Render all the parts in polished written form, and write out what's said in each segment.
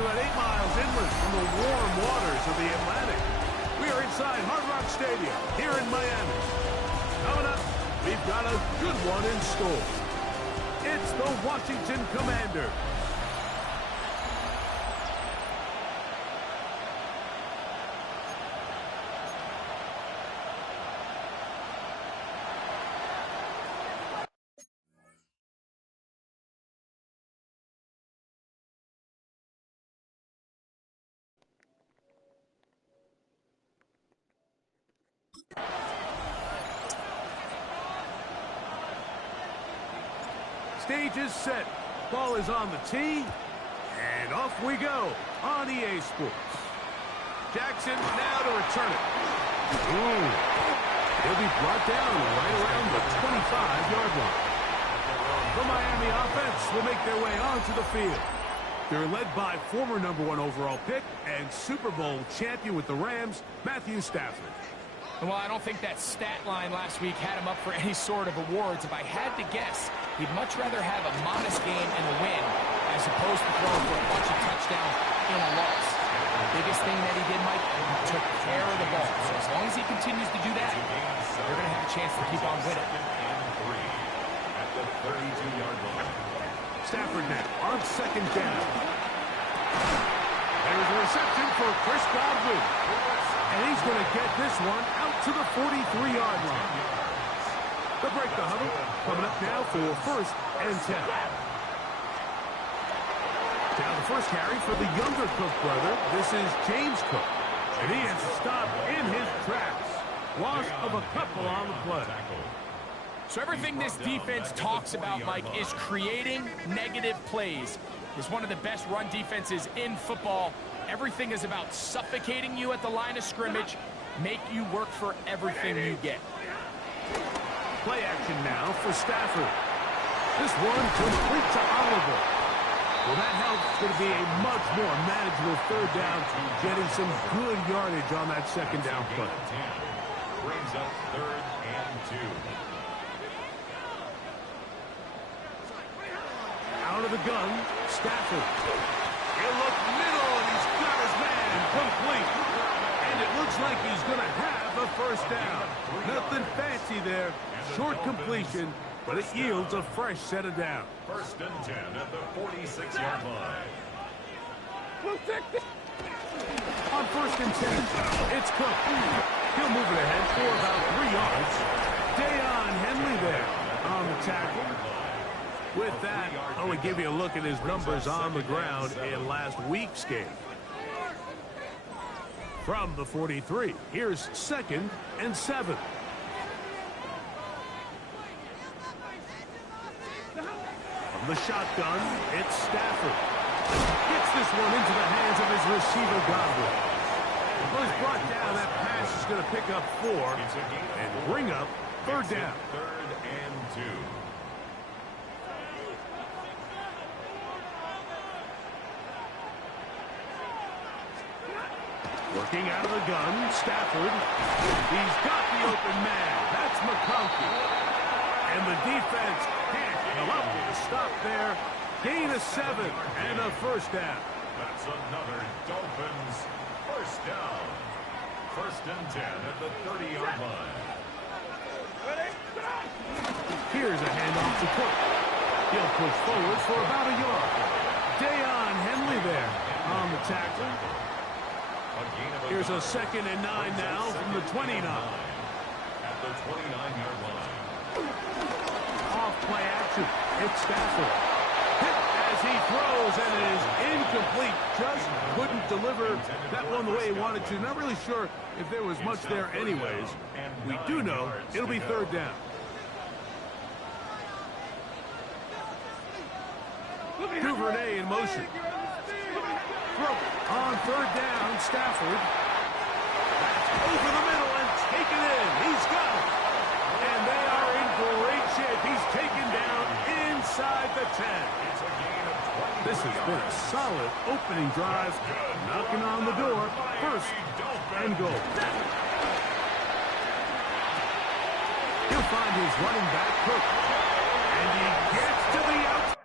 about 8 miles inland from the warm waters of the Atlantic. We are inside Hard Rock Stadium here in Miami. Coming up, we've got a good one in store. It's the Washington Commanders. Stage is set. Ball is on the tee. And off we go on EA Sports. Jackson now to return it. Ooh. He'll be brought down right around the 25-yard line. The Miami offense will make their way onto the field. They're led by former #1 overall pick and Super Bowl champion with the Rams, Matthew Stafford. Well, I don't think that stat line last week had him up for any sort of awards. If I had to guess, he'd much rather have a modest game and a win as opposed to throwing for a bunch of touchdowns in a loss. The biggest thing that he did, Mike, he took care of the ball. So as long as he continues to do that, they're going to have a chance to keep on winning. At the 32-yard line. Stafford now on second down. There's a reception for Chris Godwin. And he's going to get this one out to the 43-yard line. They'll break the huddle. Coming up now for 1st and 10. Now the first carry for the younger Cook brother. This is James Cook. And he has stopped in his tracks. Loss of a couple on the play. So everything this defense talks about, Mike, is creating negative plays. It's one of the best run defenses in football. Everything is about suffocating you at the line of scrimmage, make you work for everything you get. Play action now for Stafford. This one complete to Oliver. Well, that helps. It's going to be a much more manageable third down, getting some good yardage on that second down play. Brings up 3rd and 2. Out of the gun, Stafford. He'll look middle, and he's got his man complete. And it looks like he's going to have a first down. Nothing fancy there. Short completion, but it yields a fresh set of down. 1st and 10 at the 46-yard line. On 1st and 10, it's Cook. He'll move it ahead for about 3 yards. Deion Henley there on the tackle. With that, I want to give you a look at his numbers on the ground in last week's game. From the 43, here's 2nd and 7. From the shotgun, it's Stafford. Gets this one into the hands of his receiver, Godwin. Well, he's brought down. That pass is going to pick up 4 and bring up 3rd down. 3rd and 2. Working out of the gun, Stafford. He's got the open man. That's McConkey. And the defense can't come up with a stop there. Gain of 7 and a first down. That's another Dolphins first down. 1st and 10 at the 30-yard line. Here's a handoff to Cook. He'll push forward for about a yard. Deion Henley there on the tackle. Here's a 2nd and 9 now from the 29. At the 29-yard line. Off play action. It's Stafford. Hit as he throws, and it is incomplete. Just couldn't deliver that one the way he wanted to. Not really sure if there was much there anyways. We do know it'll be 3rd down. Duvernay in motion. Throw on 3rd down, Stafford. That's over the middle and taken in. He's got it. And they are in great shape. He's taken down inside the 10. This has been a solid opening drive. Knocking on the door. 1st and goal. He'll find his running back, Cook. And he gets to the outside.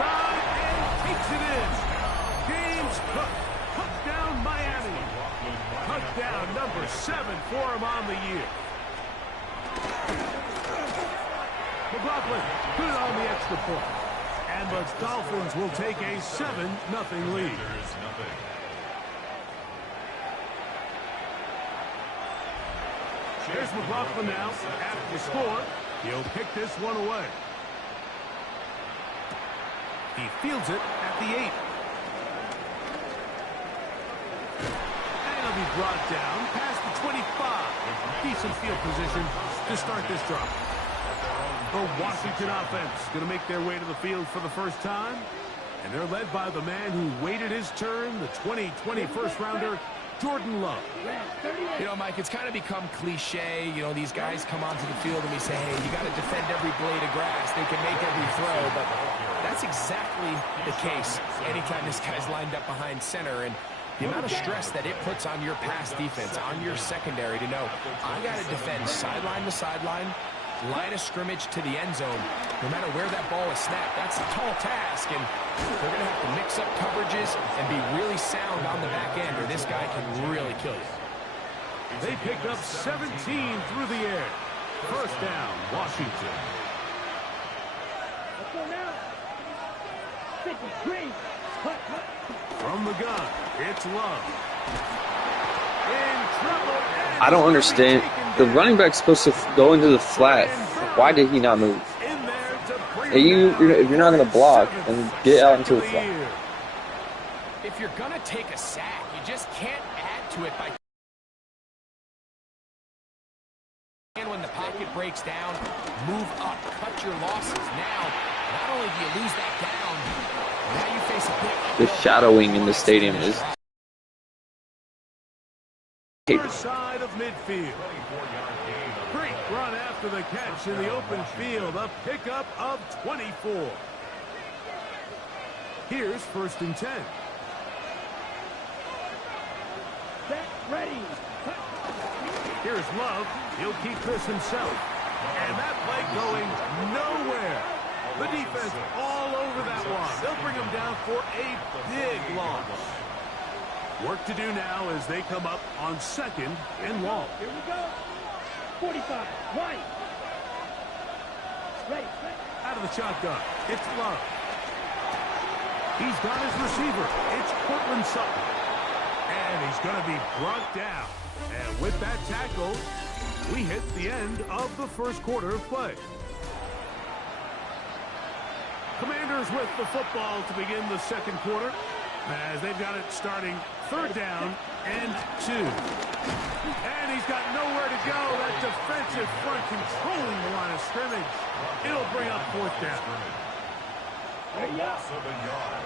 Side and takes it in. James Cook. Touchdown, Miami. Touchdown number 7 for him on the year. McLaughlin put it on the extra point. And the Dolphins will take a 7-0 lead. Here's McLaughlin now. After the score, he'll pick this one away. He fields it at the 8. And he'll be brought down past the 25. Decent field position to start this drive. The Washington offense going to make their way to the field for the first time. And they're led by the man who waited his turn, the 2020 first-rounder, Jordan Love. You know, Mike, it's kind of become cliche. You know, these guys come onto the field and we say, hey, you got to defend every blade of grass. They can make every throw, but that's exactly the case anytime this guy's lined up behind center. And the amount of stress that it puts on your pass defense, on your secondary to know, I got to defend sideline to sideline, line of scrimmage to the end zone, no matter where that ball is snapped. That's a tall task, and they're going to have to mix up coverages and be really sound on the back end, or this guy can really kill you. They pick up 17 through the air. First down, Washington. Let's go now. 53. From the gun, it's Love. In trouble. I don't understand. The running back's supposed to go into the flat. Why did he not move? If you're not going to block, then get out into the flat. If you're going to take a sack, you just can't add to it by... And when the pocket breaks down, move up, cut your losses. Now, not only do you lose that down, now you face a big... The shadowing in the stadium is... Side of midfield. Great run after the catch in the open field. A pickup of 24. Here's 1st and 10. Set, ready. Here's Love. He'll keep this himself. And that play going nowhere. The defense all over that one. They'll bring him down for a big loss. Work to do now as they come up on 2nd and long. Here we go. 45. Right. Ready. Out of the shotgun. It's Love. He's got his receiver. It's Cortland Sutton. And he's going to be brought down. And with that tackle, we hit the end of the first quarter of play. Commanders with the football to begin the second quarter, as they've got it starting 3rd down and 2. And he's got nowhere to go. That defensive front controlling the line of scrimmage. It'll bring up 4th down. Loss of a yard.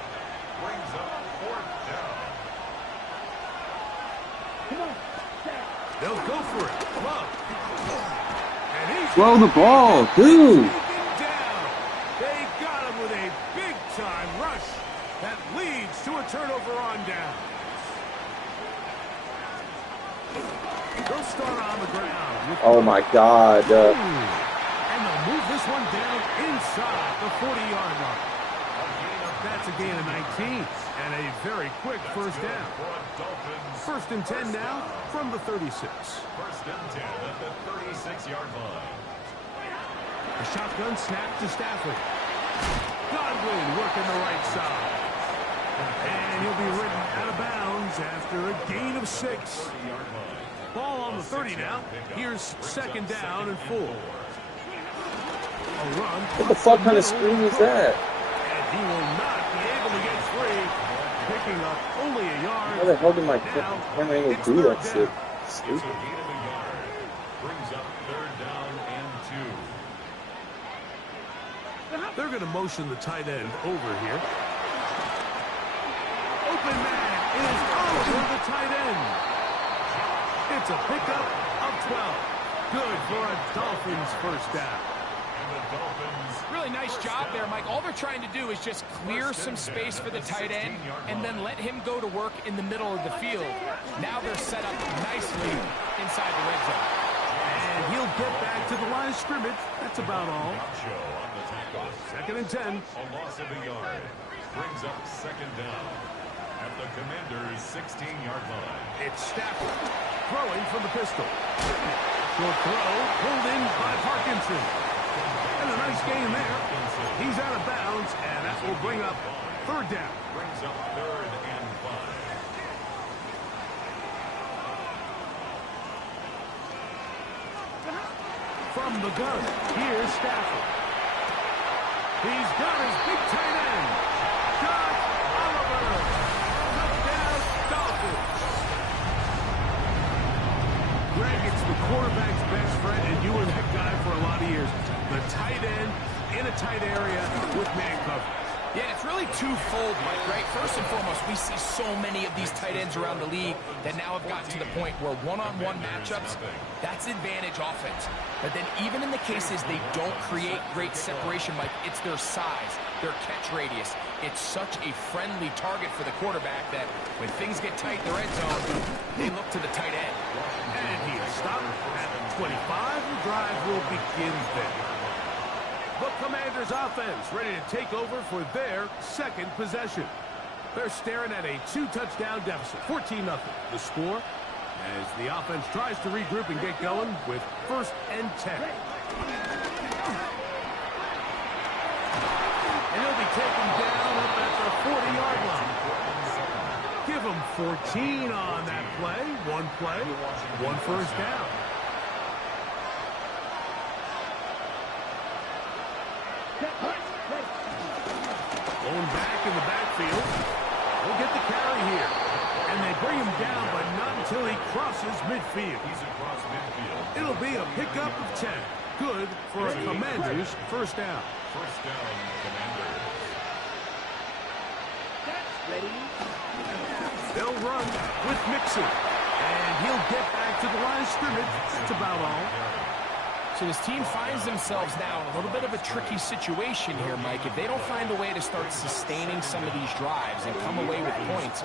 Brings up 4th down. Come on. They'll go for it. Love. And he's Throw the ball, dude. down. They got him with a big-time rush that leads to a turnover on down. They'll start on the ground. Oh my God. And they'll move this one down inside the 40-yard line. That's a gain of 19 and a very quick first down. 1st and 10 now from the 36. 1st and 10 at the 36-yard line. A shotgun snap to Stafford. Godwin working the right side. And he'll be ridden out of bounds after a gain of 6. Ball on the 30 now. Here's 2nd down and 4. A run. What the fuck kind of screen is that? And he will not be able to get free. Picking up only a yard. How the hell did my camera angle do that shit? Stupid. It's a gain of a yard. Brings up 3rd down and 2. They're going to motion the tight end over here. Open man is over the tight end. It's a pickup of 12. Good for a Dolphins first down. And the Dolphins... Really nice job there, Mike. All they're trying to do is just clear some space for the tight end and then let him go to work in the middle of the field. Now they're set up nicely inside the red zone. And he'll get back to the line of scrimmage. That's about all. Second and 10. A loss of a yard. Brings up second down at the Commanders' 16-yard line. It's Stafford throwing from the pistol. Short throw pulled in by Parkinson. And a nice gain there. He's out of bounds, and that will bring up third down. Brings up third and 5. From the gun, here's Stafford. He's got his big tight end. Josh Oliver. Touchdown, Dolphins. Greg, it's the quarterback's best friend, and you were that guy for a lot of years. The tight end in a tight area with man coverage. Yeah, it's really twofold, Mike, right? First and foremost, we see so many of these tight ends around the league that now have gotten to the point where one-on-one matchups, that's advantage offense. But then even in the cases they don't create great separation, Mike, it's their size, their catch radius. It's such a friendly target for the quarterback that when things get tight in the red zone, they look to the tight end. And he is stopped at 25. The drive will begin there. The Commanders' offense ready to take over for their second possession. They're staring at a 2-touchdown deficit, 14-0. The score as the offense tries to regroup and get going with first and 10. And he'll be taken down up at the 40-yard line. Give him 14 on that play, one first down. Going back in the backfield. He'll get the carry here. And they bring him down, but not until he crosses midfield. He's across midfield. It'll be a pickup of 10. Good for a Commanders first down. First down, Commanders. They'll run with Mixon. And he'll get back to the line of scrimmage. That's about all. So this team finds themselves now in a little bit of a tricky situation here, Mike. If they don't find a way to start sustaining some of these drives and come away with points,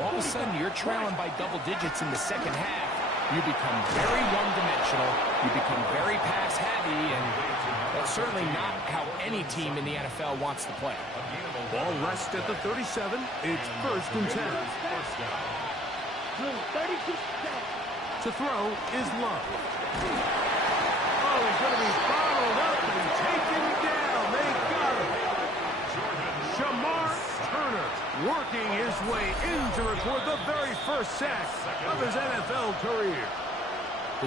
all of a sudden you're trailing by double digits in the second half. You become very one-dimensional. You become very pass-heavy, and that's certainly not how any team in the NFL wants to play. Ball rests at the 37. It's first and 10. To throw is Love. Oh, he's going to be bottled up and taken down. They got him. Shamar Turner working his way in to record the very first sack of his NFL career.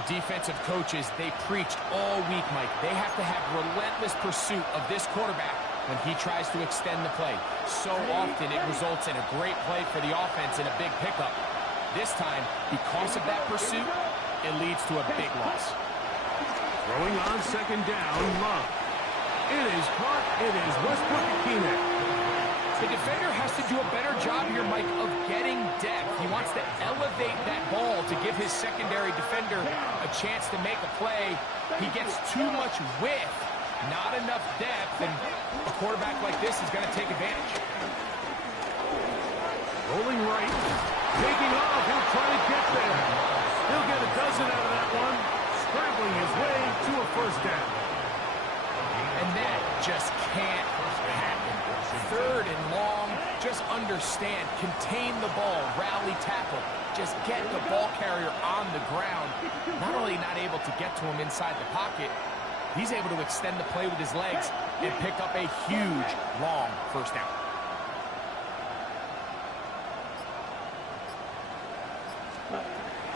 The defensive coaches, they preached all week, Mike. They have to have relentless pursuit of this quarterback when he tries to extend the play. So often it results in a great play for the offense and a big pickup. This time, because of that pursuit, it leads to a big loss. Throwing on second down, Love. It is caught. It is Westbrook-Ikine. The defender has to do a better job here, Mike, of getting depth. He wants to elevate that ball to give his secondary defender a chance to make a play. He gets too much width, not enough depth, and a quarterback like this is going to take advantage. Rolling right. Taking off. He'll try to get there. He'll get a dozen out of that one. Scrambling his way to a first down. And that just can't happen. Third and long, just understand, contain the ball, rally tackle, just get the ball carrier on the ground. Not only not able to get to him inside the pocket, he's able to extend the play with his legs and pick up a huge, long first down.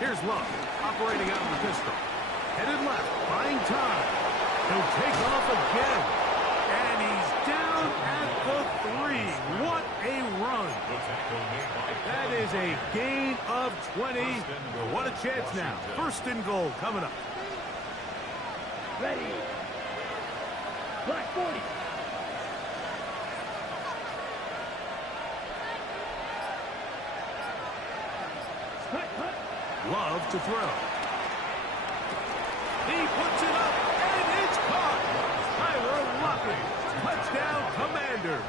Here's Love, operating out of the pistol. Headed left, buying time. He'll take off again. And he's down at the 3. What a run. That is a gain of 20. What a chance now. First and goal coming up. Ready. Black 40. Love to throw. He puts it up, and it's caught. Tyler Lockett. Touchdown, Commanders.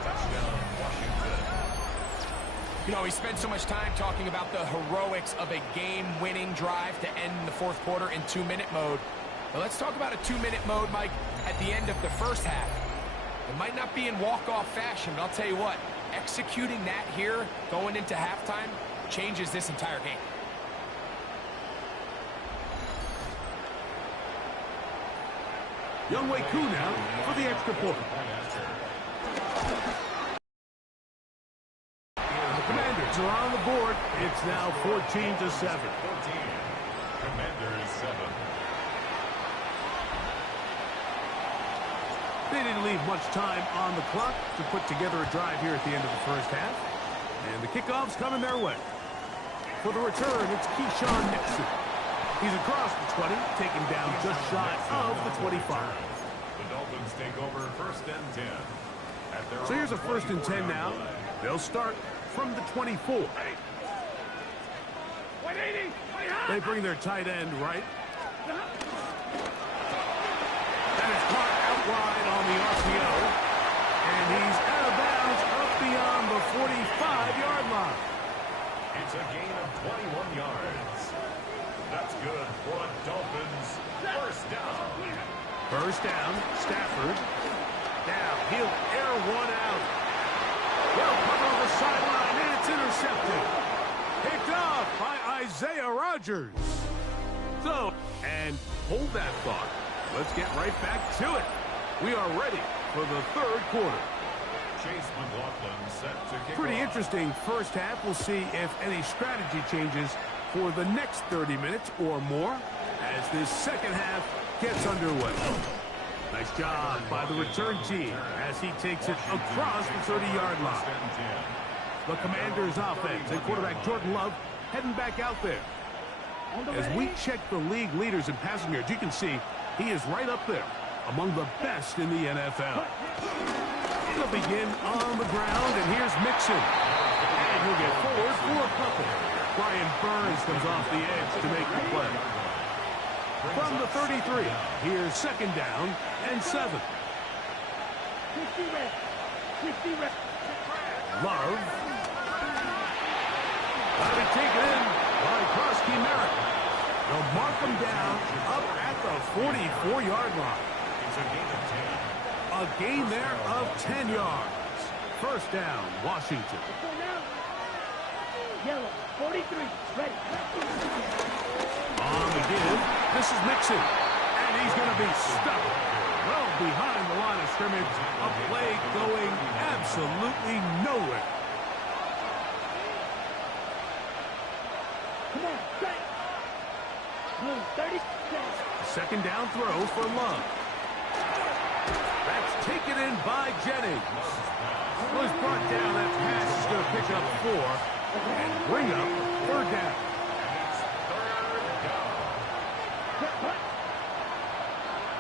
You know, we spent so much time talking about the heroics of a game-winning drive to end the fourth quarter in 2-minute mode. But let's talk about a 2-minute mode, Mike, at the end of the first half. It might not be in walk-off fashion, but I'll tell you what, executing that here, going into halftime, changes this entire game. Younghoe Koo now for the extra point. The Commanders are on the board. It's now 14-7. 14. Commanders 7. They didn't leave much time on the clock to put together a drive here at the end of the first half. And the kickoff's coming their way. For the return, it's Keyshawn Nixon. He's across the 20, taken down just shy of the 25. The Dolphins take over first and 10. So here's a first and 10 now. They'll start from the 24. They bring their tight end right. And it's caught out wide on the RPO. And he's out of bounds up beyond the 45-yard line. It's a gain of 21 yards. That's good for a Dolphins first down. First down, Stafford. Now he'll air one out. He'll cover the sideline, and it's intercepted. Picked off by Isaiah Rodgers. So, and hold that thought. Let's get right back to it. We are ready for the third quarter. Chase McLaughlin set to kick Pretty off. interesting first half. We'll see if any strategy changes for the next 30 minutes or more as this second half gets underway. Nice job by the return team as he takes it across the 30-yard line. The Commanders' offense and quarterback Jordan Love heading back out there. As we check the league leaders in passing yards, you can see he is right up there among the best in the NFL. He'll begin on the ground, and here's Mixon. And he'll get forward for a couple. Brian Burns comes off the edge to make the play. From the 33, here's second down and 7. Love. Got it taken in by Krosky Merrick. They'll mark him down up at the 44-yard line. It's a gain of 10. A gain there of 10 yards. First down, Washington. Yellow, 43, ready. On the give, this is Mixon. And he's going to be stuck well behind the line of scrimmage. A play going absolutely nowhere. Come on, straight. 30 seconds. Second down throw for Love. That's taken in by Jennings. Was brought down. That pass is going to pick up 4 and bring up third down.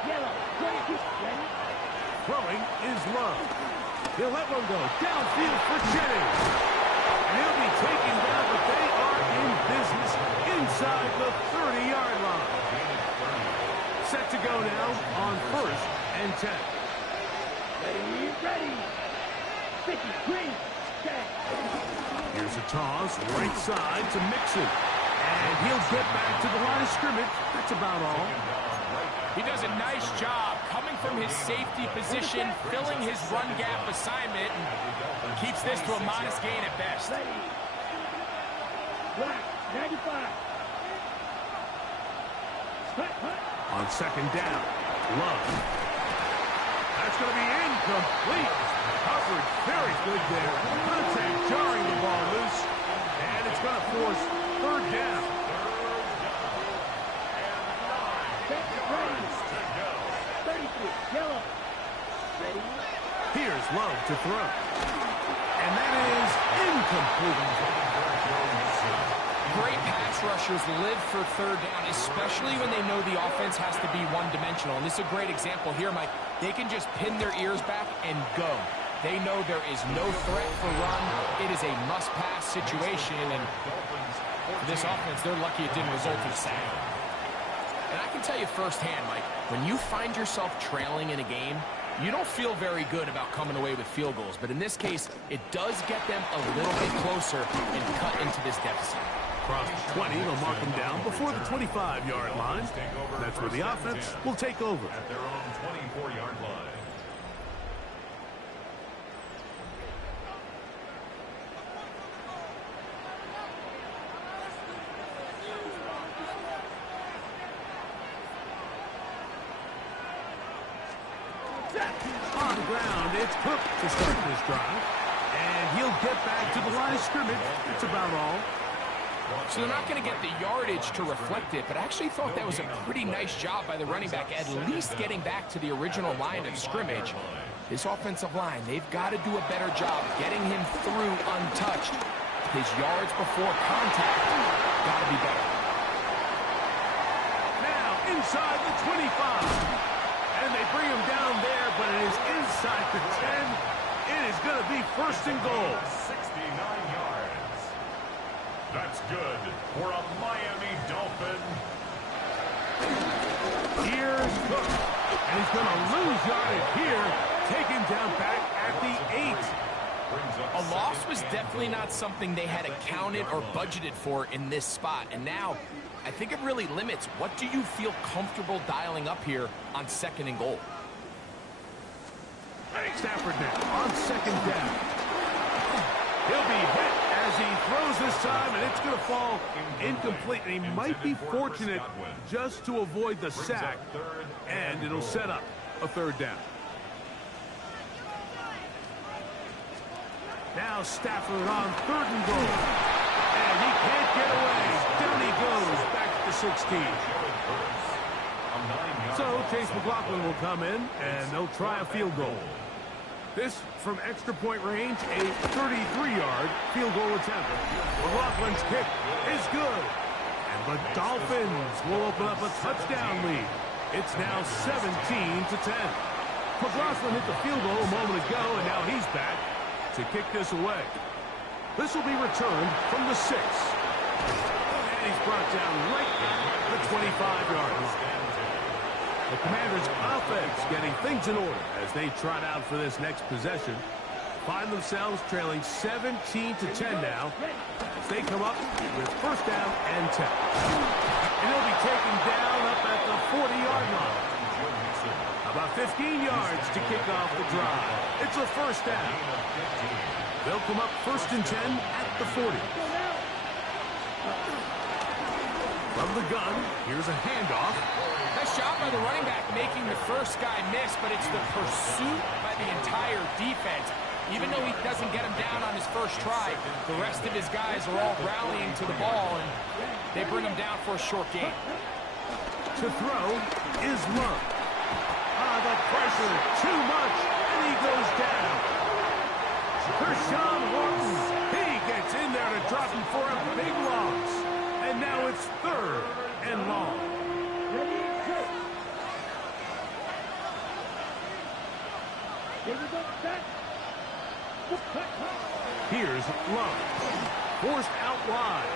Yellow, 22, ready. Throwing is Love. He'll let one go. Downfield for Jennings. And he'll be taken down, but they are in business inside the 30-yard line. Set to go now on first and 10. Ready, ready. 50, green, set. Here's a toss, right side to Mixon. And he'll get back to the line of scrimmage. That's about all. He does a nice job coming from his safety position, filling his run gap assignment, and keeps this to a modest gain at best. Ready. Black, 95. Hut, hut. On second down, Love. That's going to be incomplete. Coverage very good there. Contact jarring the ball loose. And it's going to force third down. Set, ready. 33, yellow. Ready. Here's Love to throw. And that is incomplete. Great pass rushers live for third down, especially when they know the offense has to be one-dimensional. And this is a great example here, Mike. They can just pin their ears back and go. They know there is no threat for run. It is a must-pass situation, and for this offense, they're lucky it didn't result in a sack. And I can tell you firsthand, Mike, when you find yourself trailing in a game, You don't feel very good about coming away with field goals, but in this case, it does get them a little bit closer and cut into this deficit. Across the 20, they'll mark them down before the 25-yard line. That's where the offense will take over. At their own 24-yard line. On the ground, it's Cook to start this drive. And he'll get back to the line of scrimmage. That's about all. So they're not going to get the yardage to reflect it, but I actually thought that was a pretty nice job by the running back, at least getting back to the original line of scrimmage. This offensive line, they've got to do a better job getting him through untouched. His yards before contact got to be better. Now inside the 25. And they bring him down there, but it is inside the 10. It is going to be first and goal. 69 yards. That's good for a Miami Dolphin. Here's Cook. And he's going to lose yardage here. Taken down back at the 8. A loss was definitely not something they had accounted or budgeted for in this spot. And now, I think it really limits what do you feel comfortable dialing up here on second and goal. Stafford now on second down. He'll be hit as he throws this time, and it's going to fall incomplete. And he might be fortunate just to avoid the sack, and it'll set up a third down. Now Stafford on third and goal. And he can't get away. Down he goes back to the 16. So Chase McLaughlin will come in, and they'll try a field goal. This from extra point range, a 33-yard field goal attempt. McLaughlin's kick is good. And the Dolphins will open up a touchdown lead. It's now 17-10. McLaughlin hit the field goal a moment ago, and now he's back to kick this away. This will be returned from the 6. And he's brought down right at the 25-yard line. The Commanders' offense getting things in order as they trot out for this next possession. Find themselves trailing 17-10 now as they come up with first down and 10. And he'll be taken down up at the 40-yard line. About 15 yards to kick off the drive. It's a first down. They'll come up first and 10 at the 40. From the gun, here's a handoff. Nice job by the running back making the first guy miss, but it's the pursuit by the entire defense. Even though he doesn't get him down on his first try, the rest of his guys are all rallying to the ball, and they bring him down for a short gain. To throw is Love. The pressure, too much, and he goes down. Kershawn Horton, he gets in there to drop him for a big loss. And now it's third and long. Here's Love. Forced out wide.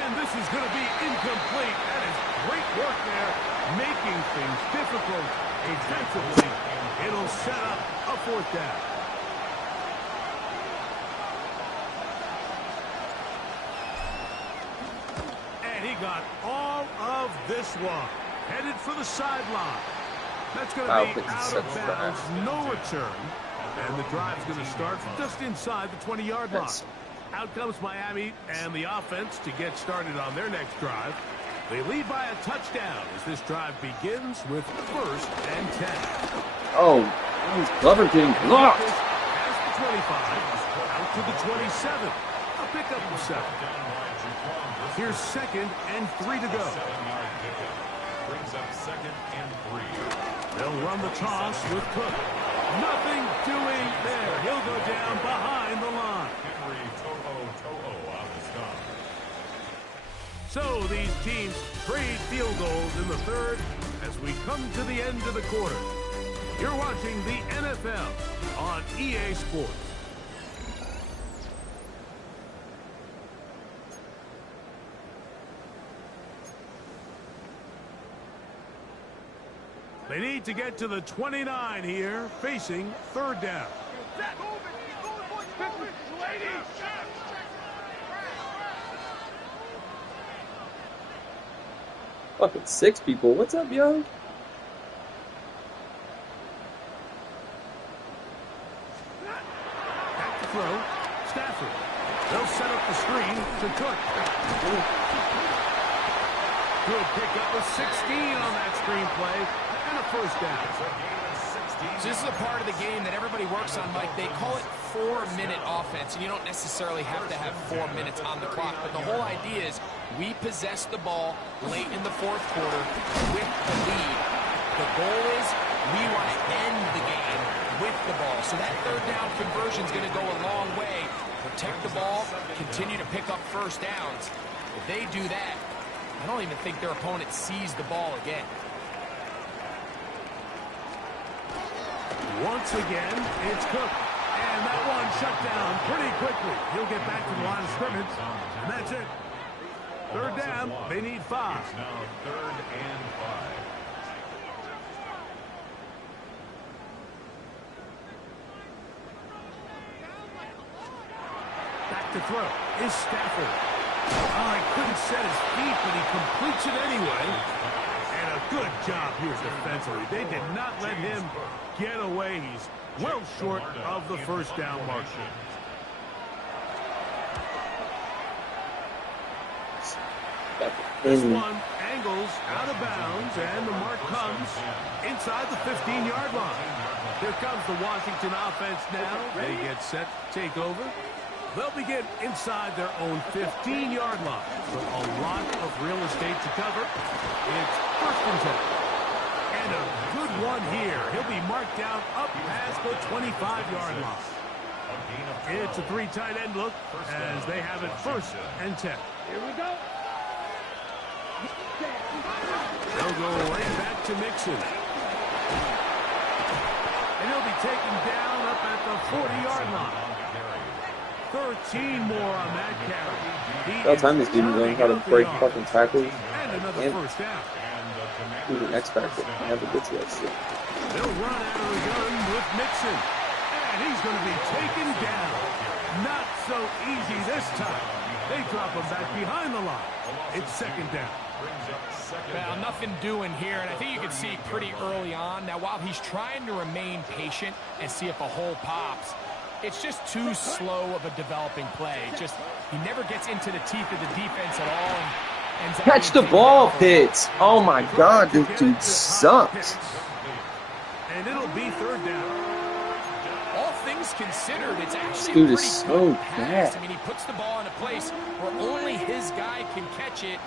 And this is going to be incomplete. That is great work there, making things difficult defensively. It'll set up a fourth down. And he got all of this one. Headed for the sideline. That's going to be out of bounds, no return. And the drive's going to start just inside the 20-yard line. Out comes Miami and the offense to get started on their next drive. They lead by a touchdown as this drive begins with first and 10. Oh, Glover getting blocked. Past the 25, out to the 27. A pickup of 7. Here's second and 3 to go. Brings up second and 3. They'll run the toss with Cook. Nothing doing there. He'll go down behind the line. Toho on the stop. So these teams trade field goals in the third as we come to the end of the quarter. You're watching the NFL on EA Sports. They need to get to the 29 here, facing third down. Fucking 6 people. What's up, yo? Back to throw. Stafford. They'll set up the screen to Cook. Good pickup of 16 on that screenplay and a first down. So this is a part of the game that everybody works on, Mike. They call it 4-minute offense, and you don't necessarily have to have 4 minutes on the clock. But the whole idea is we possess the ball late in the fourth quarter with the lead. The goal is we want to end the game with the ball. So that third down conversion is going to go a long way. Protect the ball, continue to pick up first downs. If they do that, I don't even think their opponent sees the ball again. Once again, it's Cook. And that one shut down pretty quickly. He'll get back to the line of scrimmage, and that's it. Third down, they need 5. It's now 3rd and 5. Back to throw is Stafford. Oh, he couldn't set his feet, but he completes it anyway. And a good job here defensively. They did not let him get away. He's well short of the first down mark. This one angles out of bounds, and the mark comes inside the 15-yard line. Here comes the Washington offense now. They get set to take over. They'll begin inside their own 15-yard line. So a lot of real estate to cover. It's 1st and 10. And a good one here. He'll be marked down up past the 25-yard line. It's a 3 tight end look as they have it 1st and 10. Here we go. They'll go right back to Mixon. And he'll be taken down up at the 40-yard line. 13 more on that carry. All the time this dude knows how to break fucking tackles. And another And first down. he's an X Factor. He never gets that shit. They'll run out of the gun with Mixon. And he's going to be taken down. Not so easy this time. They drop him back behind the line. It's 2nd down. Well, nothing doing here, and I think you can see pretty early on. Now, while he's trying to remain patient and see if a hole pops, it's just too slow of a developing play. Just he never gets into the teeth of the defense at all. And ends up Catch the being ball, taken Pitts. Oh my god, this dude sucks. And it'll be 3rd down. All things considered, it's actually Dude a is pretty so good pass. bad. I mean, he puts the ball in a place where only his guy can catch it.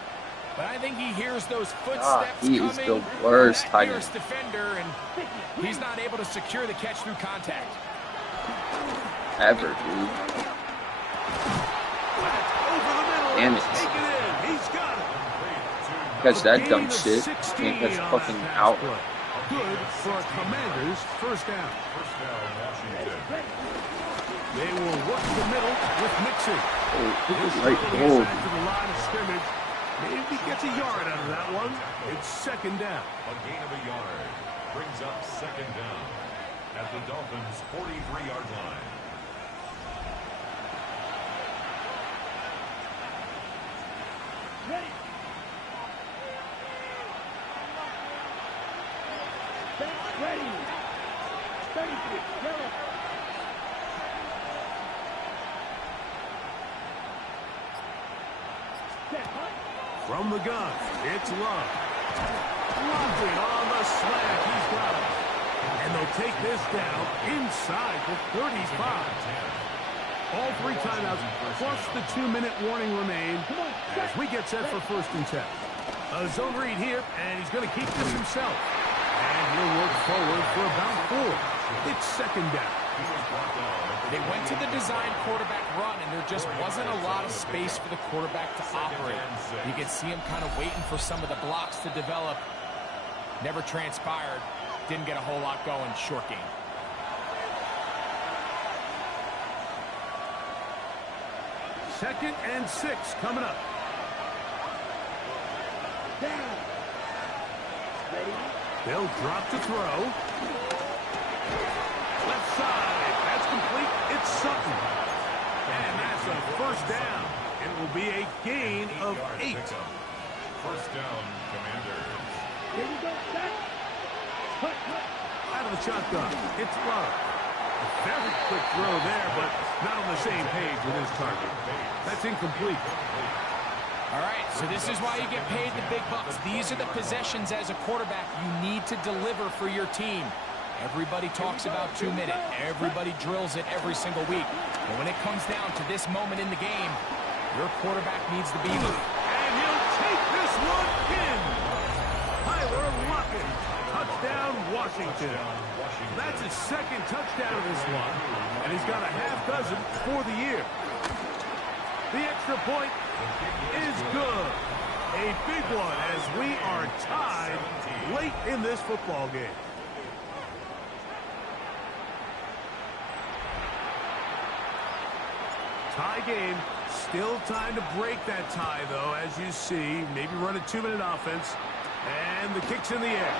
But I think he hears those footsteps he coming is the worst from tight that end. nearest defender, and he's not able to secure the catch through contact. Ever, dude. Damn it. He's got it. Catch that dumb shit. Can't catch fucking out. Good for a Commanders' 1st down. They will work the middle with Mixon. Right. To Oh, the line of scrimmage. Maybe gets a yard out of that one. It's 2nd down. A gain of a yard brings up 2nd down at the Dolphins' 43-yard line. Ready. Back ready. 33. Yellow. From the gun, it's Love. Loving on the slant. He's got it. And they'll take this down inside the 35. All 3 timeouts plus the 2-minute warning remain as we get set for 1st and 10. A zone read here, and he's going to keep this himself. And he'll work forward for about 4. It's 2nd down. They went to the design quarterback run, and there just wasn't a lot of space for the quarterback to operate. You can see him kind of waiting for some of the blocks to develop. Never transpired. Didn't get a whole lot going. Short game. Second and 6 coming up. Down. Ready. They'll drop to throw. Left side. That's complete. It's Sutton. And that's a first down. It will be a gain of 8. First down, Commanders. Here we go, set. Cut. Out of the shotgun. It's Love. A very quick throw there, but not on the same page with his target. That's incomplete. All right, so this is why you get paid the big bucks. These are the possessions as a quarterback you need to deliver for your team. Everybody talks about 2 minutes. Everybody drills it every single week. But when it comes down to this moment in the game, your quarterback needs to be there. And he'll take this one in. Tyler Lockett. Touchdown, Washington. That's his second touchdown of this one. And he's got a half dozen for the year. The extra point is good. A big one as we are tied late in this football game. Tie game. Still time to break that tie, though, as you see. Maybe run a 2-minute offense. And the kick's in the air.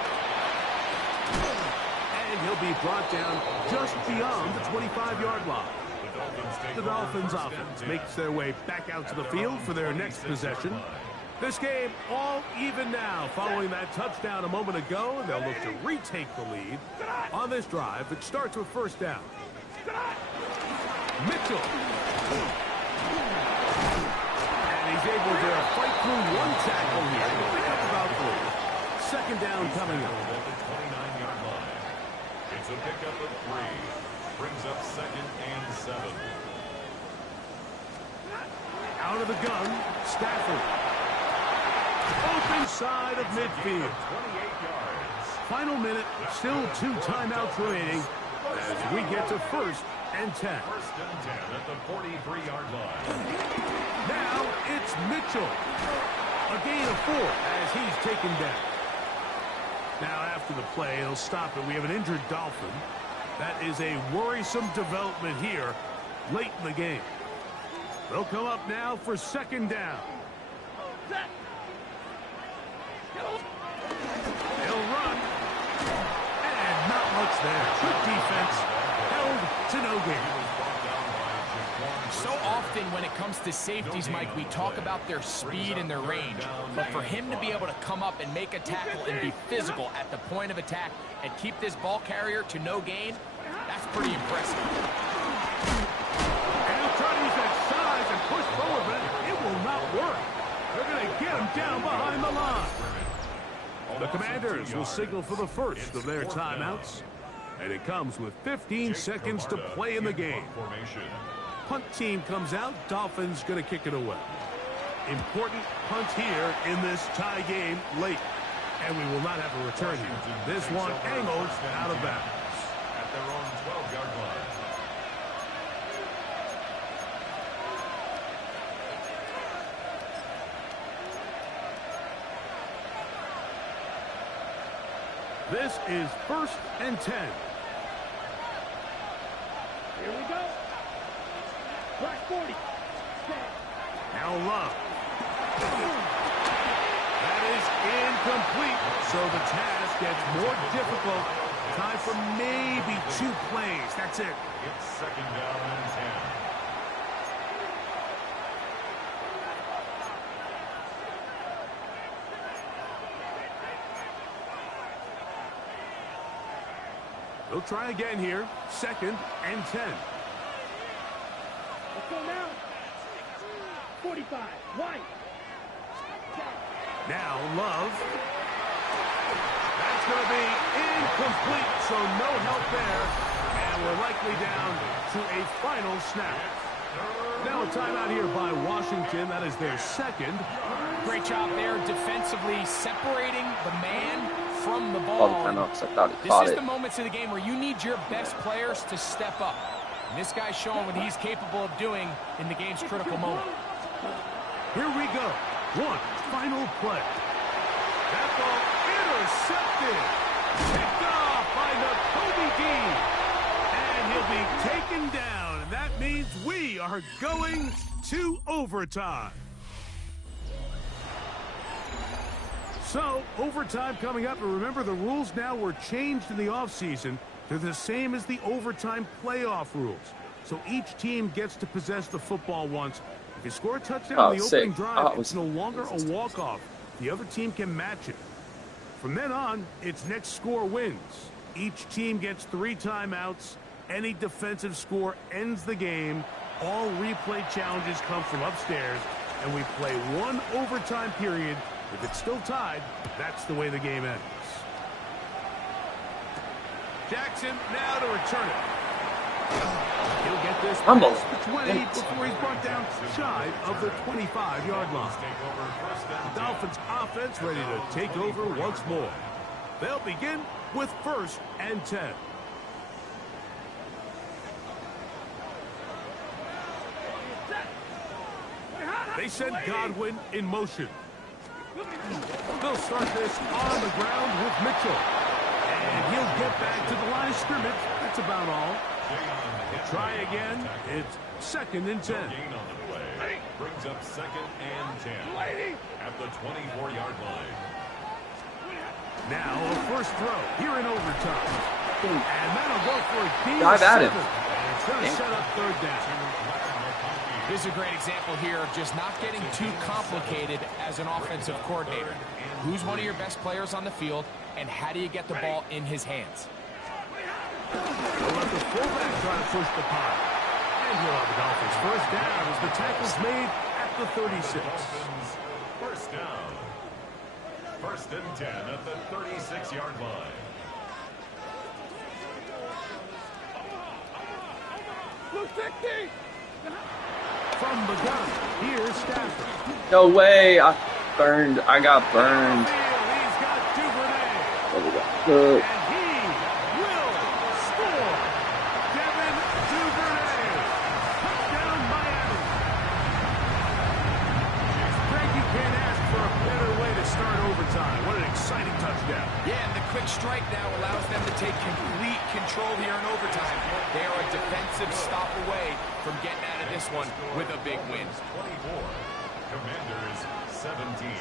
And he'll be brought down just beyond the 25-yard line. The Dolphins offense makes their way back out to the field for their next possession. This game all even now following that touchdown a moment ago, and they'll look to retake the lead on this drive. It starts with first down. Mitchell. And he's able to fight through one tackle here. Pick up about 3. Second down coming up. The 29-yard line. It's a pickup of 3. Brings up 2nd and 7. Out of the gun, Stafford. Open side of midfield. 28 yards. Final minute, still 2 timeouts remaining as we get to 1st and 10. 1st and 10 at the 43-yard line. Now it's Mitchell. A gain of 4 as he's taken down. Now after the play, he'll stop it. We have an injured Dolphin. That is a worrisome development here late in the game. They'll come up now for second down. He'll run. And not much there. Good defense. Held to no gain. So often when it comes to safeties, Mike, we talk about their speed and their range. But for him to be able to come up and make a tackle and be physical at the point of attack and keep this ball carrier to no gain, that's pretty impressive. And he'll try to use that size and push forward, but it will not work. They're going to get him down behind the line. The Commanders will signal for the first of their timeouts. And it comes with 15 seconds to play in the game. Punt team comes out. Dolphins going to kick it away. Important punt here in this tie game late. And we will not have a return here. This one angled out of bounds. At their own 12-yard line. This is 1st and 10. Here we go. Black 40. Now Love. That is incomplete. So the task gets more difficult. Time for maybe 2 plays. That's it. It's 2nd down and 10. They'll try again here. 2nd and 10. Let's go now. 45. White. Now Love. That's going to be incomplete, so no help there. And we're likely down to a final snap. Now a timeout here by Washington. That is their second. Great job there defensively separating the man from the All the ball. timeouts. I thought he This caught is it. the moments of the game where you need your best players to step up. And this guy's showing what he's capable of doing in the game's critical moment. Here we go. One final play. That ball intercepted. Picked off by Nakobe Dean. And he'll be taken down. And that means we are going to overtime. So, overtime coming up, and remember the rules now were changed in the offseason. They're the same as the overtime playoff rules. So each team gets to possess the football once. If you score a touchdown in the opening drive, it's no longer a walk-off. The other team can match it. From then on, it's next score wins. Each team gets 3 timeouts. Any defensive score ends the game. All replay challenges come from upstairs, and we play 1 overtime period. If it's still tied, that's the way the game ends. Jackson now to return it. He'll get this past the 20 before he's brought down shy of the 25-yard line. The Dolphins offense ready to take over once more. They'll begin with 1st and 10. They send Godwin in motion. They'll start this on the ground with Mitchell. And he'll get back to the line of scrimmage. That's about all. Try again. It's 2nd and 10. Brings up 2nd and 10 at the 24-yard line. Now a first throw here in overtime. And that'll go for a key. Dive at him. And it's going to set up 3rd down. This is a great example here of just not getting too complicated as an offensive coordinator. Who's one of your best players on the field, and how do you get the ball in his hands? They'll let the fullback try to push the pile. And he'll have the Dolphins first down as the tackle's made at the 36. First down. 1st and 10 at the 36-yard line. From the gun, here's Stafford. No way. I got burned. He's got Duvernay. There we go. And he will score. Devin Duvernay. Touchdown, Miami. Greg, you can't ask for a better way to start overtime. What an exciting touchdown. Yeah, and the quick strike now allows them to take complete control here in overtime. They are a defensive stop away from getting out of this one with a big win. 24. Commanders 17.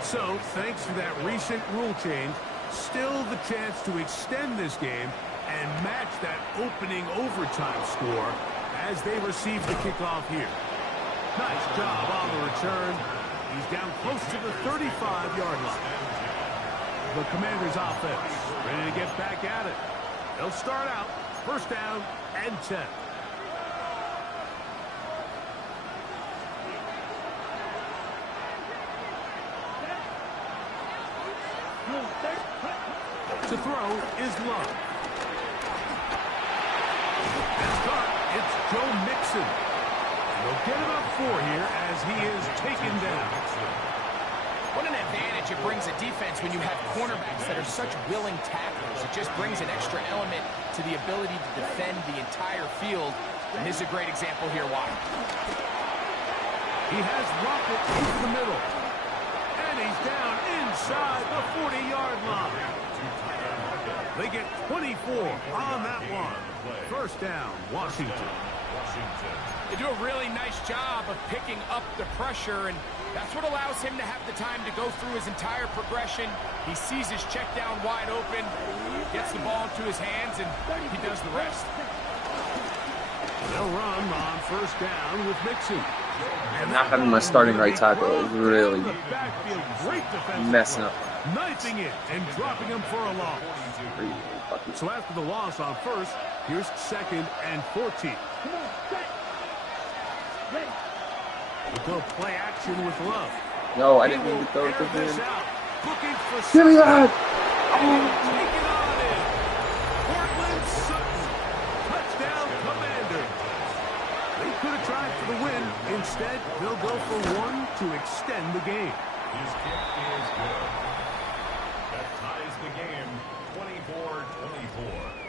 So, thanks to that recent rule change, still the chance to extend this game and match that opening overtime score as they receive the kickoff here. Nice job on the return. He's down close to the 35-yard line. The Commanders' offense ready to get back at it. They'll start out 1st down and 10. To throw is Love. It's caught. It's Joe Mixon. They'll get him up 4 here as he is taken down. What an advantage it brings a defense when you have cornerbacks that are such willing tacklers. It just brings an extra element to the ability to defend the entire field. And this is a great example here why. He has Rocket into the middle. And he's down inside the 40-yard line. They get 24 on that one. 1st down, Washington. They do a really nice job of picking up the pressure, and that's what allows him to have the time to go through his entire progression. He sees his check down wide open, gets the ball into his hands, and he does the rest. They'll run on 1st down with Mixon. And not having my starting right tackle is really messing up. Knifing it and dropping him for a loss. So after the loss on 1st, here's 2nd and 14. We'll go play action with Love. No, I didn't mean to throw it to him. Give me that! Take it on in. Portland Sutton. Touchdown, Commanders. They could have tried for the win. Instead, they'll go for 1 to extend the game. His kick is good. That ties the game 24-24.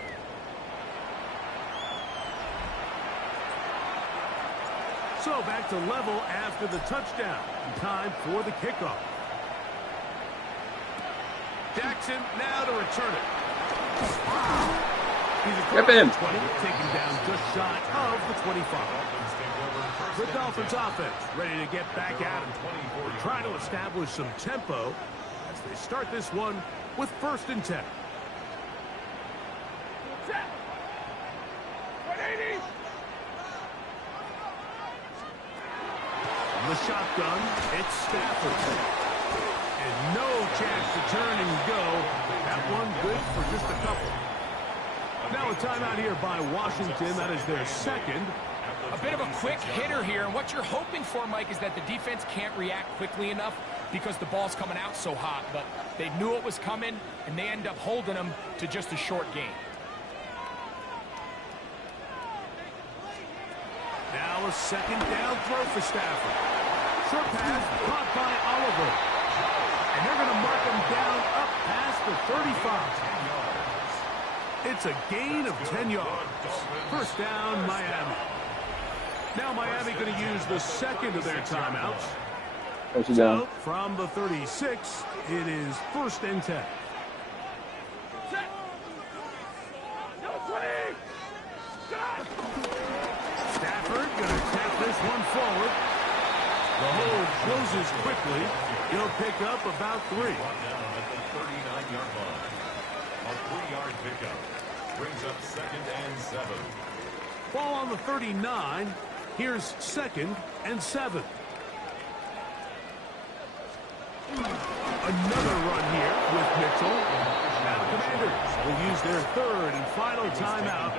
So back to level after the touchdown. Time for the kickoff. Jackson now to return it. He's Rip him. 20, taken down just shy of the 25. The Dolphins offense ready to get back at it. They're trying to establish some tempo as they start this one with 1st and 10. The shotgun, it's Stafford. And no chance to turn and go. That one good for just a couple. Now a timeout here by Washington. That is their 2nd. A bit of a quick hitter here, and what you're hoping for, Mike, is that the defense can't react quickly enough because the ball's coming out so hot. But they knew it was coming, and they end up holding them to just a short gain. Now a 2nd down throw for Stafford. Short pass caught by Oliver. And they're going to mark him down up past the 35. It's a gain of 10 yards. 1st down, Miami. Now Miami going to use the 2nd of their timeouts. So from the 36, it is 1st and 10. Stafford going to tap this one forward. The hold closes quickly. He'll pick up about 3. Down at the 39-yard line. A 3-yard pickup brings up 2nd and 7. Ball on the 39. Here's 2nd and 7. Another run here with Mitchell. Now the Commanders will use their 3rd and final timeout.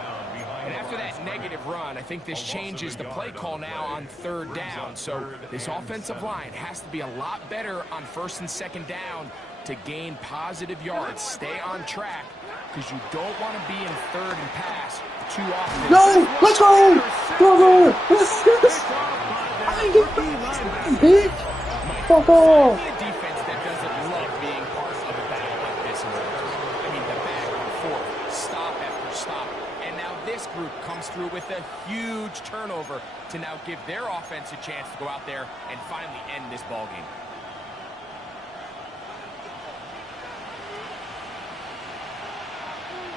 And after that negative run, I think this changes the play call now on 3rd down. So this offensive line has to be a lot better on 1st and 2nd down to gain positive yards. Stay on track because you don't want to be in 3rd and pass too often. No! Let's go! Go! Let's go! I get bitch! Fuck off! A defense that doesn't love being part of a battle like this. I mean, the back and forth, stop after stop. And now this group comes through with a huge turnover to now give their offense a chance to go out there and finally end this ball game.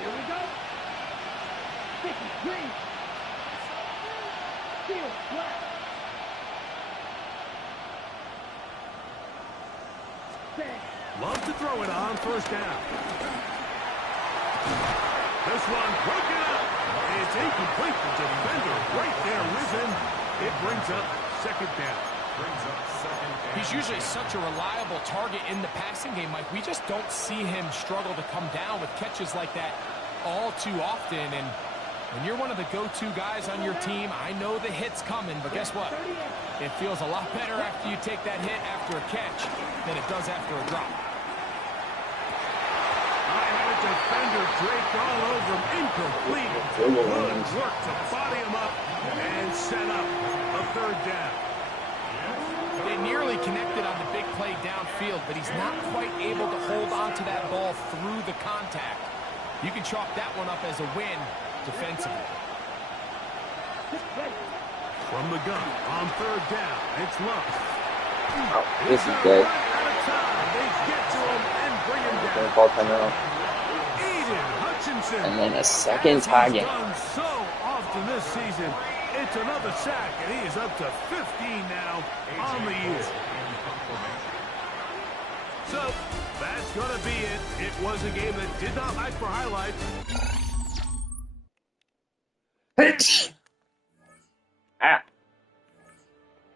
Here we go. 53. Field flat. Love to throw it on 1st down. This one broken up. It's incomplete. The defender right there with him. It brings up 2nd down. He's usually such a reliable target in the passing game, Mike. We just don't see him struggle to come down with catches like that all too often. And when you're one of the go-to guys on your team, I know the hit's coming, but guess what? It feels a lot better after you take that hit after a catch than it does after a drop. I had a defender draped all over him. Incomplete. Good work to body him up and set up a 3rd down. They nearly connected on the big play downfield, but he's not quite able to hold on to that ball through the contact. You can chalk that one up as a win defensively. From the gun on 3rd down, it's Love. Oh, this is good. They get to him and bring him down. Ball timeout. Aiden Hutchinson. And then a 2nd target. Done so often this season. It's another sack, and he is up to 15 now on the year. So that's going to be it. It was a game that did not lack for highlights.